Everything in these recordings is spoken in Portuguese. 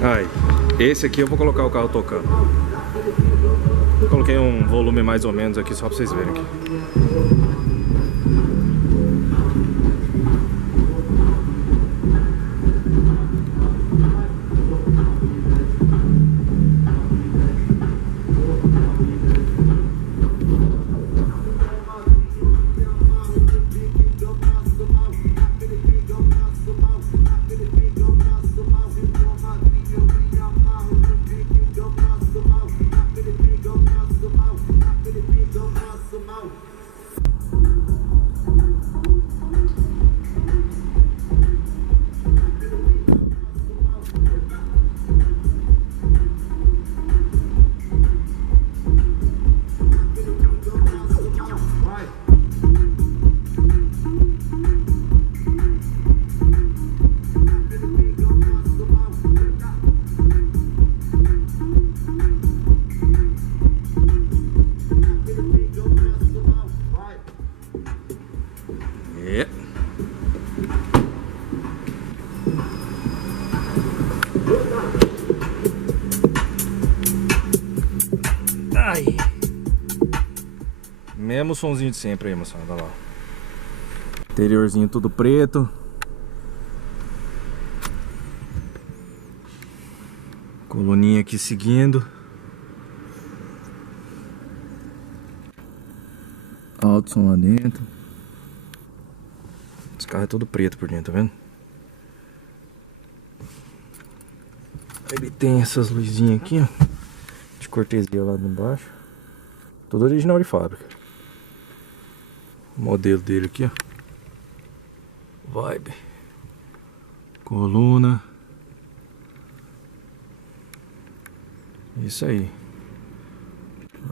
Aí, esse aqui eu vou colocar o carro tocando. Coloquei um volume mais ou menos aqui só pra vocês verem aqui. Ai. Mesmo sonzinho de sempre aí, moçada, olha lá. Interiorzinho tudo preto. Coluninha aqui seguindo. Alto som lá dentro. Esse carro é todo preto por dentro, tá vendo? Ele tem essas luzinhas aqui, ó, de cortesia lá embaixo. Tudo original de fábrica. O modelo dele aqui, ó. Vibe. Coluna. Isso aí.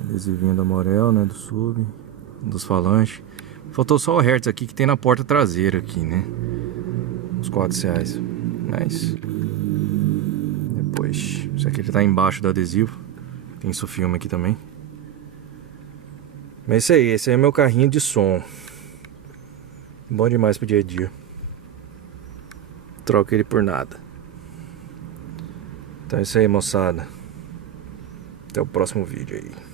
Adesivinho da Morel, né? Do sub. Dos falantes. Faltou só o Hertz aqui que tem na porta traseira aqui, né? Uns R$4. Mas... depois. Isso aqui tá embaixo do adesivo. Tem isso filme aqui também. Mas é isso aí. Esse aí é meu carrinho de som. Bom demais pro dia a dia. Troca ele por nada. Então é isso aí, moçada. Até o próximo vídeo aí.